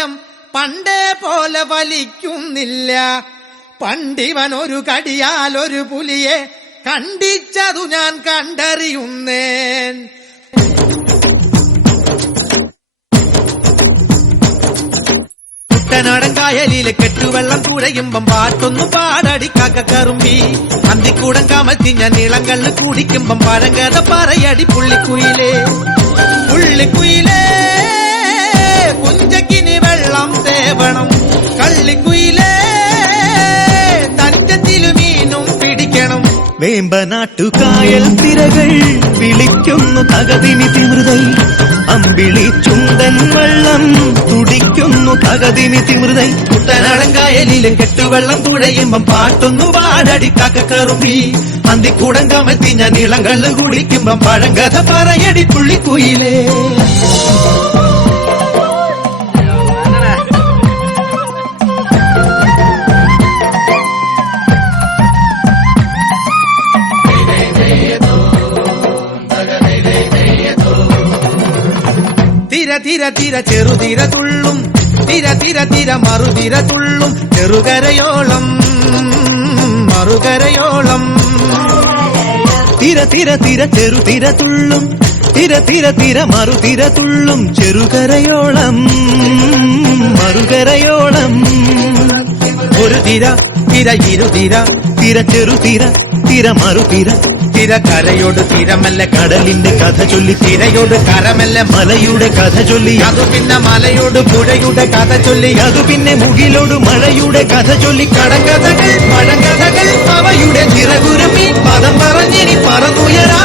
മധുരം പണ്ടേ പോലെ വലിക്കുന്നില്ല. പണ്ടിവൻ ഒരു കടിയാൽ ഒരു പുലിയെ കണ്ടിച്ചതു ഞാൻ കണ്ടറിയുന്നേൻ. കുട്ടനാടൻ കായലിലെ കെട്ടുവെള്ളം കുഴയുമ്പം പാട്ടൊന്നു പാടടി കാക്കക്കറുമ്പി. അന്തിക്കൂടം കമത്തി ഞാൻ ഇളങ്കള്ള് കുടിക്കുമ്പം പഴങ്കഥ പറയടി പുള്ളിക്കുയിലേ. പുള്ളിക്കുയിലേ കുഞ്ചക്കിനി വെള്ളം തേവണം. കള്ളിക്കുയിലേ തഞ്ചത്തിലു മീനും പിടിക്കണം. വേമ്പനാട്ടുകായൽ തിരകൾ വിളിക്കുന്നു തകതിനി തിമൃതൈ. അമ്പിളി ചുണ്ടൻ വെള്ളം തുടിക്കുന്നു തകതിനി തിമൃതൈ. കുട്ടനാടൻ കായലിലും കെട്ടുവെള്ളം തുഴയുമ്പം പാട്ടൊന്നു പാടടി കാക്കക്കറുമ്പി. അന്തിക്കൂടം കമത്തി ഞാൻ ഇളങ്കള്ള് കുടിക്കുമ്പം പഴങ്കഥ പറയടി പുള്ളിക്കുയിലേ. തിര തിര തിര ചെറുതിര തുള്ളും, തിര തിര തിര മറുതിര തുള്ളും. ചെറുകരയോളം മറുകരയോളം. തിര തിര തിര ചെറുതിര തുള്ളും, തിര തിര തിര മറുതിര തുള്ളും. ചെറുകരയോളം മറുകരയോളം. ഒരു തിര തിര ഇരുതിര, തിര ചെറുതിര തിര മറുതിര. തിര കരയോട് തിരമല്ല കടലിന്റെ കഥ ചൊല്ലി, തിരയോട് കരമല്ല മലയുടെ കഥ ചൊല്ലി. അതു പിന്നെ മലയോട് പുഴയുടെ കഥ ചൊല്ലി. അതു പിന്നെ മുകിലോട് മഴയുടെ കഥ ചൊല്ലി. കടങ്കഥകൾ പഴങ്കഥകൾ അവയുടെ ചിറകുരുമി പദം പറഞ്ഞിനി പറന്നുയരാ.